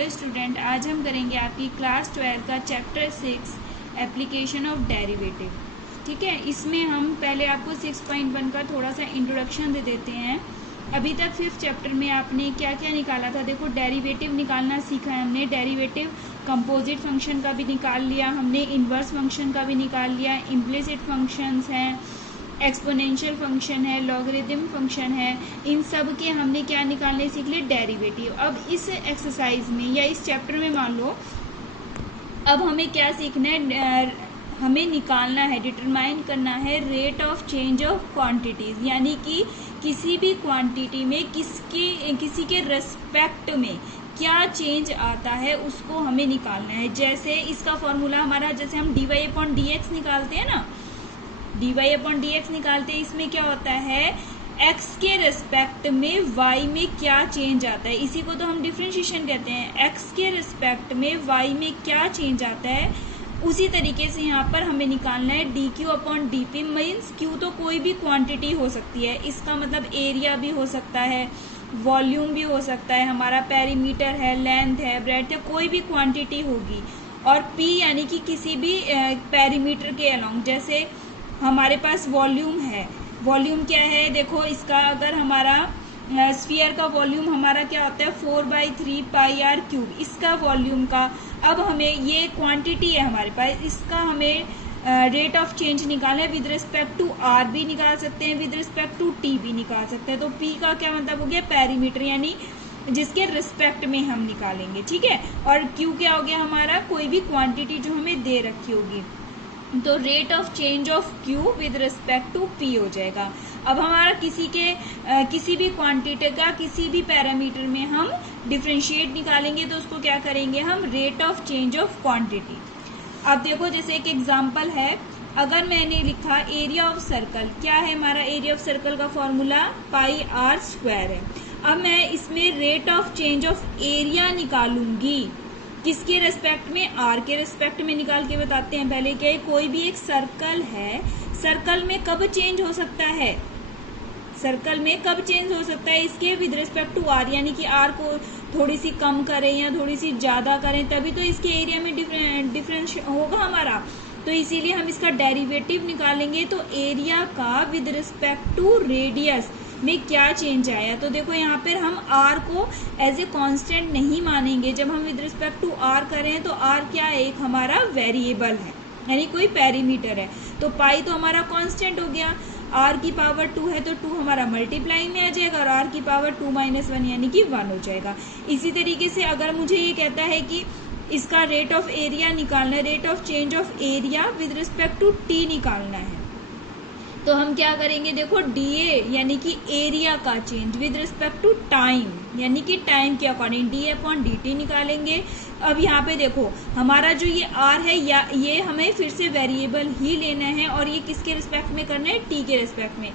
Hello student, आज हम करेंगे आपकी क्लास 12 का चैप्टर 6 एप्लीकेशन ऑफ डेरिवेटिव। ठीक है, इसमें हम पहले आपको 6.1 का थोड़ा सा इंट्रोडक्शन दे देते हैं। अभी तक 5th चैप्टर में आपने क्या क्या निकाला था? देखो, डेरिवेटिव निकालना सीखा है हमने। डेरिवेटिव कंपोजिट फंक्शन का भी निकाल लिया हमने, इन्वर्स फंक्शन का भी निकाल लिया, इम्प्लिसिट फंक्शंस हैं, एक्सपोनेंशियल फंक्शन है, लॉगरिथम फंक्शन है, इन सब के हमने क्या निकालने सीख लिए? डेरिवेटिव। अब इस एक्सरसाइज में या इस चैप्टर में मान लो अब हमें क्या सीखना है? हमें निकालना है, डिटरमाइन करना है rate of change of quantities, यानी कि किसी भी क्वांटिटी में किसी के रेस्पेक्ट में क्या चेंज आता है उसको हमें निकालना है। जैसे इसका फॉर्मूला हमारा, जैसे हम dy/dx निकालते हैं ना, dy/dx निकालते हैं, इसमें क्या होता है? x के रेस्पेक्ट में y में क्या चेंज आता है, इसी को तो हम डिफरेंशिएशन कहते हैं। x के रेस्पेक्ट में y में क्या चेंज आता है, उसी तरीके से यहाँ पर हमें निकालना है dq/dp। मीन्स q तो कोई भी क्वांटिटी हो सकती है, इसका मतलब एरिया भी हो सकता है, वॉल्यूम भी हो सकता है, हमारा पेरीमीटर है, लेंथ है, ब्रेड्थ है, कोई भी क्वांटिटी होगी। और p यानी कि किसी भी पेरीमीटर के अलोंग, जैसे हमारे पास वॉल्यूम है। वॉल्यूम क्या है? देखो, इसका अगर हमारा स्फीयर का वॉल्यूम हमारा क्या होता है? 4/3 πr³। इसका वॉल्यूम का, अब हमें ये क्वांटिटी है हमारे पास, इसका हमें रेट ऑफ चेंज निकालना है। विद रिस्पेक्ट टू आर भी निकाल सकते हैं, विद रिस्पेक्ट टू टी भी निकाल सकते हैं। तो पी का क्या मतलब हो गया? पेरीमीटर, यानी जिसके रिस्पेक्ट में हम निकालेंगे। ठीक है, और क्यू क्या हो गया हमारा? कोई भी क्वांटिटी जो हमें दे रखी होगी। तो rate of change of Q with respect to P हो जाएगा। अब हमारा किसी भी क्वांटिटी का किसी भी पैरामीटर में हम डिफरेंशिएट निकालेंगे, तो उसको क्या करेंगे हम? Rate of change of quantity. अब देखो, जैसे एक एग्जांपल है, अगर मैंने लिखा एरिया ऑफ सर्कल, क्या है हमारा एरिया ऑफ सर्कल का फॉर्मूला? πr² है। अब मैं इसमें rate of change of area निकालूंगी, किसके रेस्पेक्ट में? आर के रेस्पेक्ट में। निकाल के बताते हैं पहले। क्या है? कोई भी एक सर्कल है, सर्कल में कब चेंज हो सकता है? सर्कल में कब चेंज हो सकता है? इसके विद रिस्पेक्ट टू आर, यानी कि आर को थोड़ी सी कम करें या थोड़ी सी ज्यादा करें, तभी तो इसके एरिया में डिफरेंस होगा हमारा। तो इसीलिए हम इसका डेरिवेटिव निकालेंगे। तो एरिया का विद रिस्पेक्ट टू रेडियस में क्या चेंज आया। तो देखो, यहाँ पर हम आर को एज ए कांस्टेंट नहीं मानेंगे। जब हम विद रिस्पेक्ट टू आर करें तो आर क्या है? एक हमारा वेरिएबल है, यानी कोई पेरीमीटर है। तो पाई तो हमारा कांस्टेंट हो गया, आर की पावर 2 है तो 2 हमारा मल्टीप्लाई में आ जाएगा, और आर की पावर 2 - 1 यानी कि 1 हो जाएगा। इसी तरीके से अगर मुझे ये कहता है कि इसका रेट ऑफ एरिया निकालना है, rate of change of area with respect to T निकालना है, तो हम क्या करेंगे? देखो, डीए यानी कि एरिया का change with respect to time, यानी कि टाइम के अकॉर्डिंग dy/dt निकालेंगे। अब यहाँ पे देखो, हमारा जो ये r है, या ये हमें फिर से वेरिएबल ही लेना है, और ये किसके रिस्पेक्ट में करना है? t के रिस्पेक्ट में,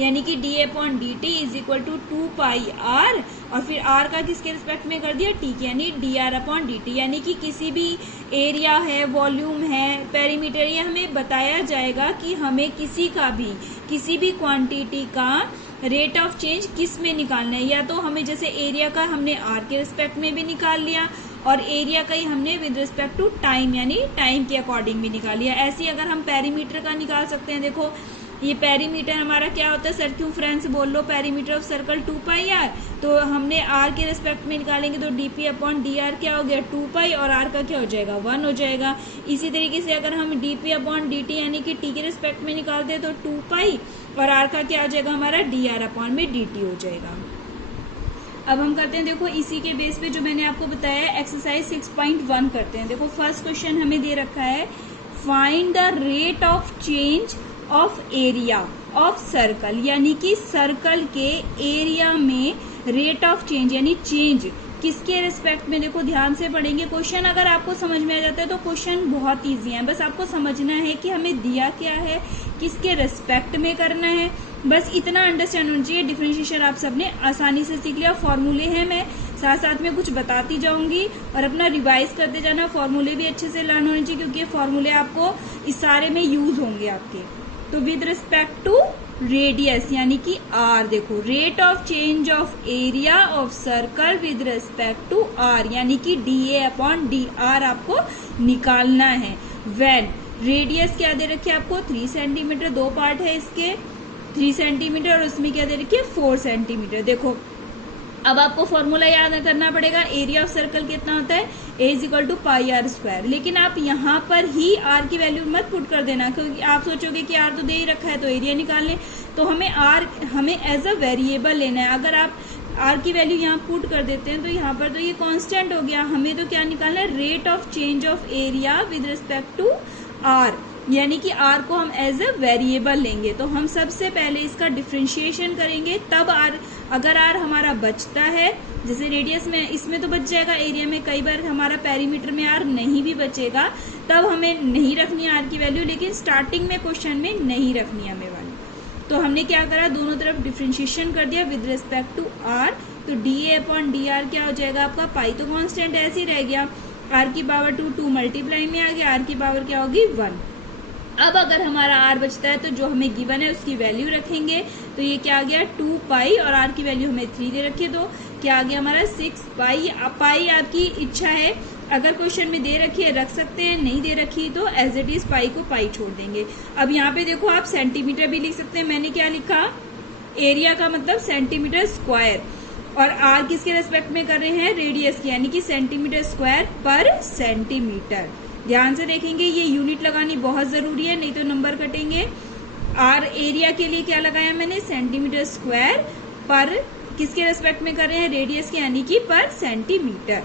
यानी कि dy/dt = 2πr, और फिर r का किसके रिस्पेक्ट में कर दिया? t के, यानी dr/dt। यानी कि किसी भी एरिया है, वॉल्यूम है, पेरीमीटर, ये हमें बताया जाएगा कि हमें किसी भी क्वांटिटी का रेट ऑफ चेंज किस में निकालना है। या तो हमें, जैसे एरिया का हमने आर के रिस्पेक्ट में भी निकाल लिया, और एरिया का ही हमने विद रिस्पेक्ट टू टाइम, यानी टाइम के अकॉर्डिंग भी निकाल लिया। ऐसे ही अगर हम पेरीमीटर का निकाल सकते हैं। देखो, ये पेरीमीटर हमारा क्या होता है? सर्क्यूम्फ्रेंस बोल लो, पेरीमीटर ऑफ सर्कल 2πr। तो हमने आर के रिस्पेक्ट में निकालेंगे तो dp/dr क्या हो गया? 2π, और आर का क्या हो जाएगा? 1 हो जाएगा। इसी तरीके से अगर हम dp/dt यानी कि t के रिस्पेक्ट में निकालते हैं तो 2π, और आर का क्या हो जाएगा हमारा? dr/dt हो जाएगा। अब हम करते हैं, देखो, इसी के बेस पे जो मैंने आपको बताया, एक्सरसाइज 6.1 करते हैं। देखो, फर्स्ट क्वेश्चन हमें दे रखा है, find the rate of change of area of circle, यानी कि सर्कल के एरिया में रेट ऑफ चेंज, यानी चेंज किसके रिस्पेक्ट में। देखो, ध्यान से पढ़ेंगे क्वेश्चन। अगर आपको समझ में आ जाता है तो क्वेश्चन बहुत इजी है, बस आपको समझना है कि हमें दिया क्या है, किसके रिस्पेक्ट में करना है, बस इतना अंडरस्टैंड होना चाहिए। डिफरेंशिएशन आप सबने आसानी से सीख लिया। फॉर्मूले हैं, मैं साथ साथ में कुछ बताती जाऊंगी, और अपना रिवाइज करते जाना। फॉर्मूले भी अच्छे से लर्न होने चाहिए, क्योंकि ये फॉर्मूले आपको इस सारे में यूज होंगे आपके। तो विद रिस्पेक्ट टू रेडियस यानी कि आर, देखो rate of change of area of circle with respect to R यानी कि DA अपॉन DR आपको निकालना है। वेन रेडियस क्या दे रखी है आपको 3 सेंटीमीटर, दो पार्ट है इसके 3 सेंटीमीटर और उसमें क्या दे रखी है 4 सेंटीमीटर। देखो अब आपको फॉर्मूला याद करना पड़ेगा, एरिया ऑफ सर्कल कितना होता है A equal to pi are square. लेकिन आप यहाँ पर ही R की वैल्यू मत पुट कर देना, क्योंकि आप सोचोगे कि R तो दे ही रखा है तो एरिया निकाल लें, तो हमें एज अ वेरिएबल लेना है। अगर आप R की वैल्यू यहाँ पुट कर देते हैं तो यहाँ पर तो ये कांस्टेंट हो गया, हमें तो क्या निकालना है rate of change of area with respect to R, यानी कि R को हम एज अ वेरिएबल लेंगे। तो हम सबसे पहले इसका डिफ्रेंशिएशन करेंगे, तब R अगर R हमारा बचता है, जैसे रेडियस में इसमें तो बच जाएगा, एरिया में कई बार हमारा पेरीमीटर में R नहीं भी बचेगा, तब हमें नहीं रखनी है R की वैल्यू, लेकिन स्टार्टिंग में क्वेश्चन में नहीं रखनी है हमें वाली। तो हमने क्या करा, दोनों तरफ डिफ्रेंशिएशन कर दिया विद रिस्पेक्ट टू R। तो DA अपॉन DR क्या हो जाएगा आपका, पाई तो कॉन्स्टेंट ऐसे ही रह गया, R की पावर 2 मल्टीप्लाई में आ गया, R की पावर क्या होगी 1। अब अगर हमारा R बचता है तो जो हमें गिवन है उसकी वैल्यू रखेंगे, तो ये क्या आ गया 2 पाई और R की वैल्यू हमें 3 दे रखी है, तो क्या आ गया हमारा 6 पाई। पाई आपकी इच्छा है, अगर क्वेश्चन में दे रखी है रख सकते हैं, नहीं दे रखी तो एज इट इज पाई को पाई छोड़ देंगे। अब यहाँ पे देखो आप सेंटीमीटर भी लिख सकते हैं, मैंने क्या लिखा, एरिया का मतलब सेंटीमीटर स्क्वायर, और R किसके रेस्पेक्ट में कर रहे हैं, रेडियस की, यानी कि सेंटीमीटर स्क्वायर पर सेंटीमीटर। ध्यान से देखेंगे, ये यूनिट लगानी बहुत जरूरी है, नहीं तो नंबर कटेंगे। R एरिया के लिए क्या लगाया मैंने, सेंटीमीटर स्क्वायर पर किसके रेस्पेक्ट में कर रहे हैं, रेडियस के, यानी कि पर सेंटीमीटर।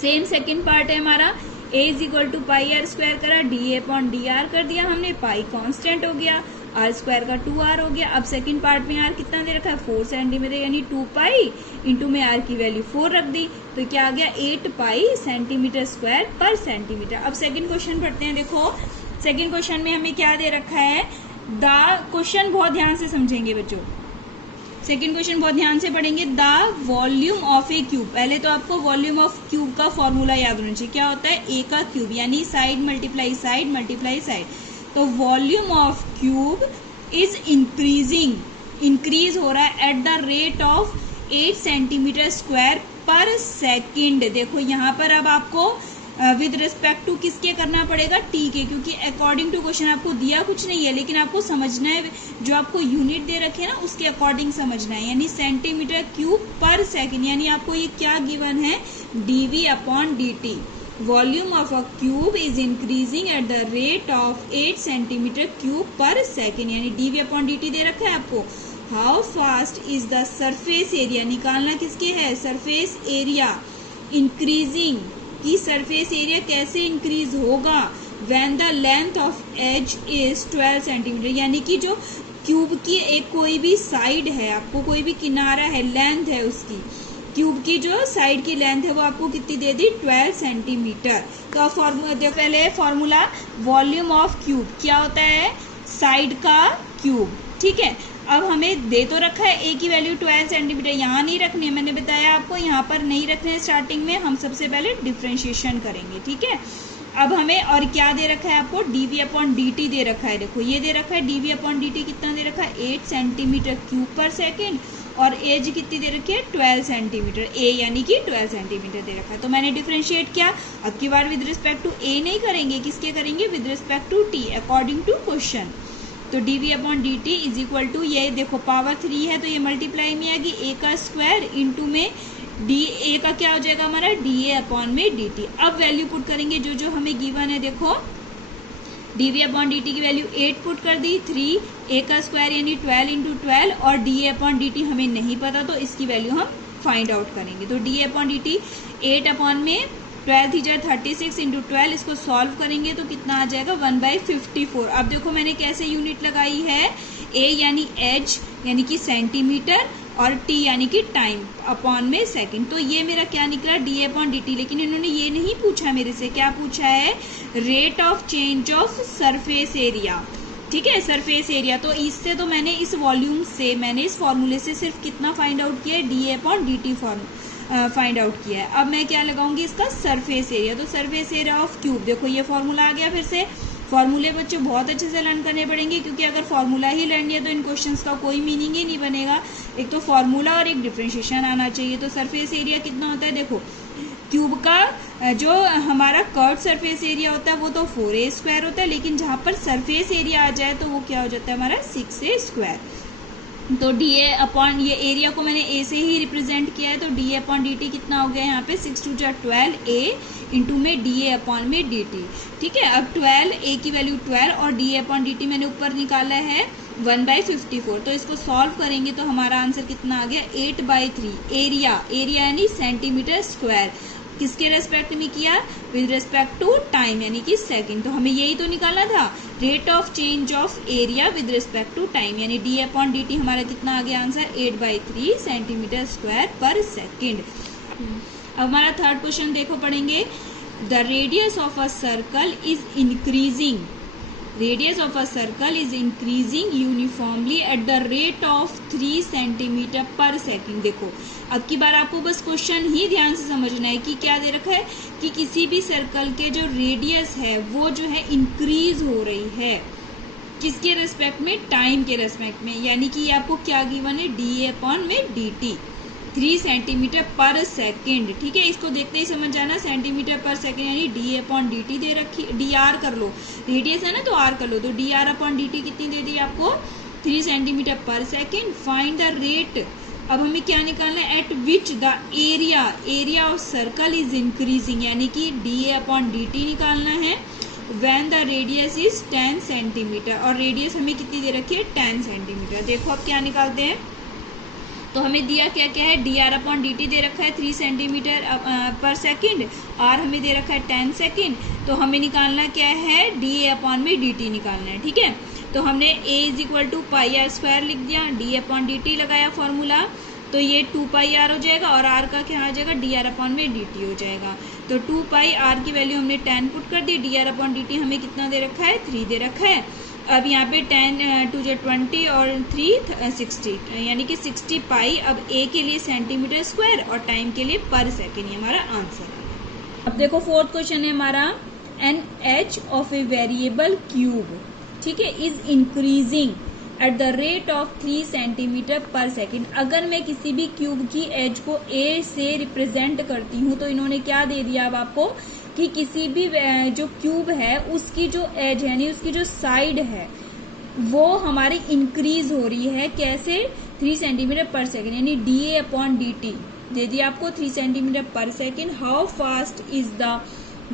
सेम सेकंड पार्ट है हमारा, A is equal to pi are square करा, DA अपॉन DR कर दिया हमने, पाई कांस्टेंट हो गया, R स्क्वायर का 2R हो गया। अब सेकंड पार्ट में R कितना दे रखा है 4 सेंटीमीटर, यानी 2 पाई इंटू में R की वैल्यू 4 रख दी, तो क्या आ गया 8 पाई सेंटीमीटर स्क्वायर पर सेंटीमीटर। अब सेकंड क्वेश्चन पढ़ते हैं। देखो सेकंड क्वेश्चन में हमें क्या दे रखा है, क्वेश्चन बहुत ध्यान से समझेंगे बच्चों, सेकेंड क्वेश्चन बहुत ध्यान से पढ़ेंगे। The volume of A cube, पहले तो आपको वॉल्यूम ऑफ क्यूब का फॉर्मूला याद होना चाहिए, क्या होता है ए का क्यूब, यानी side multiply side multiply side. तो volume of cube is increasing, increase हो रहा है at the rate of 8 centimetre square per second. देखो यहाँ पर अब आपको विद रिस्पेक्ट टू किसके करना पड़ेगा, टी के, क्योंकि अकॉर्डिंग टू क्वेश्चन आपको दिया कुछ नहीं है, लेकिन आपको समझना है, जो आपको यूनिट दे रखे हैं ना उसके अकॉर्डिंग समझना है, यानी सेंटीमीटर क्यूब पर सेकेंड, यानी आपको ये क्या गिवन है, dV upon dt। Volume of a cube is increasing at the rate of 8 centimetre cube per second, यानी dV अपॉन dt दे रखा है आपको। How fast is the surface area, निकालना किसके है, सरफेस एरिया इंक्रीजिंग, की सरफेस एरिया कैसे इंक्रीज होगा, when the length of edge is 12 centimetre, यानी कि जो क्यूब की एक कोई भी साइड है, आपको कोई भी किनारा है, लेंथ है उसकी, क्यूब की जो साइड की लेंथ है वो आपको कितनी दे दी 12 सेंटीमीटर। तो पहले फॉर्मूला, वॉल्यूम ऑफ क्यूब क्या होता है, साइड का क्यूब, ठीक है। अब हमें दे तो रखा है ए की वैल्यू 12 सेंटीमीटर, यहाँ नहीं रखनी है, मैंने बताया आपको यहाँ पर नहीं रखने है, स्टार्टिंग में हम सबसे पहले डिफ्रेंशिएशन करेंगे, ठीक है। अब हमें और क्या दे रखा है आपको, dV अपॉन dt दे रखा है, देखो ये दे रखा है dV अपॉन dt कितना दे रखा है 8 सेंटीमीटर क्यूब पर सेकेंड, और एज कितनी दे रखी है 12 सेंटीमीटर, ए यानी कि 12 सेंटीमीटर दे रखा है। तो मैंने डिफ्रेंशिएट किया, अब की बार विद रिस्पेक्ट टू ए नहीं करेंगे, किसके करेंगे, with respect to T according to question. तो dV upon dt is equal to, ये देखो पावर 3 है तो ये मल्टीप्लाई में आएगी, a का स्क्वायर इंटू में a का क्या हो जाएगा हमारा dA अपॉन में dt। अब वैल्यू पुट करेंगे जो जो हमें गिवन है, देखो dV अपॉन dt की वैल्यू 8 पुट कर दी, 3 a का स्क्वायर यानी 12 इंटू 12, और dA अपॉन dt हमें नहीं पता तो इसकी वैल्यू हम फाइंड आउट करेंगे। तो dA अपॉन dt 8 अपॉन में 12 थी 36 इंटू 12, इसको सॉल्व करेंगे तो कितना आ जाएगा 1/54। अब देखो मैंने कैसे यूनिट लगाई है, a यानी एज यानी कि सेंटीमीटर, और t यानी कि टाइम अपॉन में सेकंड। तो ये मेरा क्या निकला dA अपॉन dt, लेकिन इन्होंने ये नहीं पूछा मेरे से, क्या पूछा है, rate of change of surface area, ठीक है, सरफेस एरिया। तो इससे तो मैंने इस वॉल्यूम से, मैंने इस फॉर्मूले से सिर्फ कितना फाइंड आउट किया है, dA upon dt find out किया है। अब मैं क्या लगाऊंगी, इसका सरफेस एरिया। तो सरफेस एरिया ऑफ क्यूब, देखो ये फॉर्मूला आ गया फिर से, फॉर्मूले बच्चों बहुत अच्छे से लर्न करने पड़ेंगे, क्योंकि अगर फॉर्मूला ही लर्न किया तो इन क्वेश्चंस का कोई मीनिंग ही नहीं बनेगा। एक तो फॉर्मूला और एक डिफरेंशिएशन आना चाहिए। तो सरफेस एरिया कितना होता है, देखो क्यूब का जो हमारा कर्व सरफेस एरिया होता है वो तो 4a² होता है, लेकिन जहां पर सरफेस एरिया आ जाए तो वो क्या हो जाता है हमारा 6a²। तो dA अपॉन, ये एरिया को मैंने a से ही रिप्रेजेंट किया है, तो dA अपॉन dt कितना हो गया यहाँ पे 6 2 जा 12 a इंटू में dA अपॉन में dt। ठीक है, अब 12 a की वैल्यू 12 और dA अपॉन dt मैंने ऊपर निकाला है 1/54। तो इसको सॉल्व करेंगे तो हमारा आंसर कितना आ गया 8/3। एरिया यानी सेंटीमीटर स्क्वायर, किसके रेस्पेक्ट में किया, विद रेस्पेक्ट टू टाइम यानी कि सेकंड। तो हमें यही तो निकालना था, rate of change of area with respect to time, यानी डी अपॉन डी टी हमारा कितना आ गया answer 8/3 centimetre square per second. अब हमारा थर्ड क्वेश्चन देखो पढ़ेंगे, the radius of a circle is increasing, radius of a circle is increasing uniformly at the rate of 3 centimetre per second. देखो अब की बार आपको बस क्वेश्चन ही ध्यान से समझना है कि क्या दे रखा है कि किसी भी सर्कल के जो रेडियस है वो जो है इंक्रीज हो रही है, किसके रेस्पेक्ट में, टाइम के रेस्पेक्ट में, यानी कि आपको क्या गिवन है डी अपॉन में d T 3 centimetre per second. ठीक है, इसको देखते ही समझ जाना, सेंटीमीटर पर सेकेंड यानी डी अपॉन डी टी दे रखी, डी आर कर लो, रेडियस है ना तो आर कर लो, तो D r upon d T कितनी दे दी आपको 3 centimetre per second. Find the rate, अब हमें क्या निकालना है, eight which the area of circle is increasing, यानी कि डी अपॉन डी टी निकालना है when the radius is 10 centimetre, और रेडियस हमें कितनी दे रखी है 10 सेंटीमीटर। देखो अब क्या निकालते हैं, तो हमें दिया क्या क्या है, d r upon d t दे रखा है 3 सेंटीमीटर पर सेकेंड, आर हमें दे रखा है 10 सेकेंड, तो हमें निकालना क्या है डी अपॉन में डी टी निकालना है। ठीक है, तो हमने a is equal to pi are square लिख दिया, डी अपॉन डी टी लगाया फॉर्मूला, तो ये 2 पाई आर हो जाएगा और r का क्या आ जाएगा डी आर अपॉन में डी टी हो जाएगा। तो 2 पाई आर की वैल्यू हमने 10 पुट कर दी, d r upon d t हमें कितना दे रखा है 3 दे रखा है। अब यहाँ पे 10 2 20 और 3 60, यानी कि 60 पाई। अब a के लिए सेंटीमीटर स्क्वायर और टाइम के लिए पर सेकेंड, ये हमारा आंसर है। अब देखो फोर्थ क्वेश्चन है हमारा, an edge of a variable cube, ठीक है, is increasing at the rate of 3 centimetre per second. अगर मैं किसी भी क्यूब की एज को a से रिप्रेजेंट करती हूँ, तो इन्होंने क्या दे दिया अब आपको कि किसी भी जो क्यूब है उसकी जो एज है यानी उसकी जो साइड है वो हमारी इंक्रीज हो रही है, कैसे 3 सेंटीमीटर पर सेकेंड, यानी d a upon d t दे दिया आपको 3 centimetre per second. How fast is the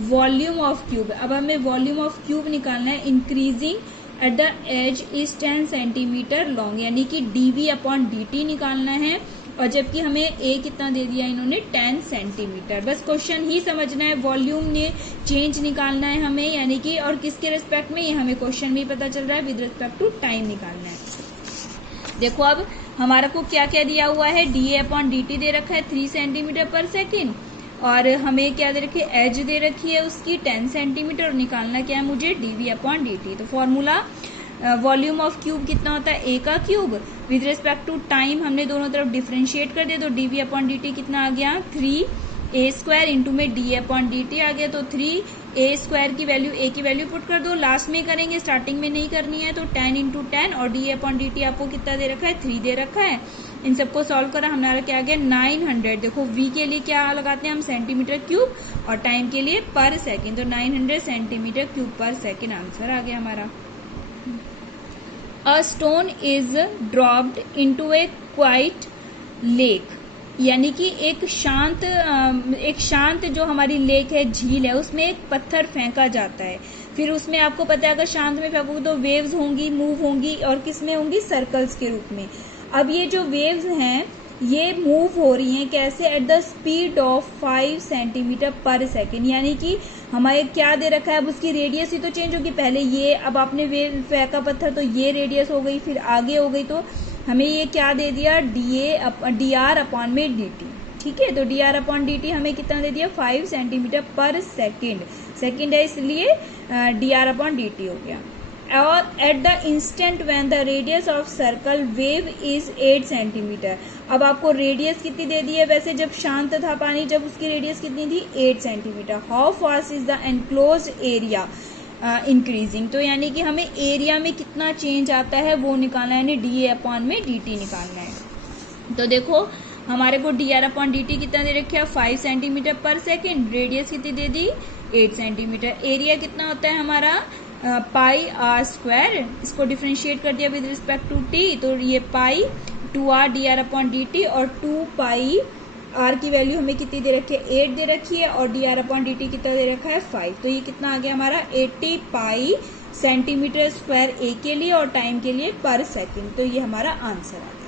volume of cube, अब हमें वॉल्यूम ऑफ क्यूब निकालना है, increasing at the edge is 10 centimetre long, यानी कि d v upon d t निकालना है, और जबकि हमें ए कितना दे दिया इन्होंने 10 सेंटीमीटर। बस क्वेश्चन ही समझना है, वॉल्यूम ने चेंज निकालना है हमें, यानी कि और किसके रेस्पेक्ट में, ये हमें क्वेश्चन में ही पता चल रहा है, विद रेस्पेक्ट टू टाइम निकालना है। देखो अब हमारा को क्या क्या दिया हुआ है, d a upon d t दे रखा है 3 सेंटीमीटर पर सेकेंड, और हमें क्या दे रखी है, एज दे रखी है उसकी 10 सेंटीमीटर, और निकालना क्या है मुझे d v upon d t. तो फॉर्मूला वॉल्यूम ऑफ क्यूब कितना होता है ए का cube, with respect to time हमने दोनों तरफ डिफरेंशिएट कर दिया, तो d v upon d t कितना आ गया 3a² इंटू में डी अपॉन डी टी आ गया, तो 3a² की वैल्यू a की वैल्यू पुट कर दो, लास्ट में करेंगे स्टार्टिंग में नहीं करनी है, तो 10 इंटू 10 और डी अपॉन डी टी आपको कितना दे रखा है 3 दे रखा है। इन सबको सॉल्व करा, हमारा क्या आ गया 900। देखो v के लिए क्या लगाते हैं हम सेंटीमीटर क्यूब, और टाइम के लिए पर सेकेंड, तो 900 centimetre cube per second answer आ गया हमारा। A stone is dropped into a quiet lake, यानी कि एक शांत जो हमारी लेक है, झील है, उसमें एक पत्थर फेंका जाता है। फिर उसमें आपको पता है अगर शांत में फेंकोगे तो वेव्स होंगी, मूव होंगी, और किसमें होंगी, सर्कल्स के रूप में। अब ये जो वेव्स हैं ये मूव हो रही हैं कैसे, at the speed of 5 centimetre per second, यानी कि हमारे क्या दे रखा है, अब उसकी रेडियस ही तो चेंज होगी, पहले ये, अब आपने वेव फेंका पत्थर तो ये रेडियस हो गई, फिर आगे हो गई, तो हमें ये क्या दे दिया डी आर अपॉन में डी टी। ठीक है, तो D r upon d t हमें कितना दे दिया 5 सेंटीमीटर पर सेकेंड, सेकेंड है इसलिए D r upon d T हो गया। और at the instant when the radius of circle wave is 8 centimetre, अब आपको रेडियस कितनी दे दी है, वैसे जब शांत था पानी जब उसकी रेडियस कितनी थी 8 centimetre. How fast is the enclosed area, increasing. तो यानी कि हमें एरिया में कितना चेंज आता है वो निकालना है, यानी डी अपॉन में डी टी निकालना है। तो देखो हमारे को D r upon d t कितना दे रखा है 5 सेंटीमीटर पर सेकेंड, रेडियस कितनी दे दी 8 सेंटीमीटर, एरिया कितना होता है हमारा पाई आर स्क्वायर, इसको डिफ्रेंशिएट कर दिया विद रिस्पेक्ट टू टी, तो ये पाई 2r D r upon d T, और 2 पाई आर की वैल्यू हमें कितनी दे रखी है 8 दे रखी है, और D r upon d t कितना दे रखा है 5, तो ये कितना आ गया हमारा 80 पाई सेंटीमीटर स्क्वायर ए के लिए और टाइम के लिए पर सेकेंड, तो ये हमारा आंसर आ गया।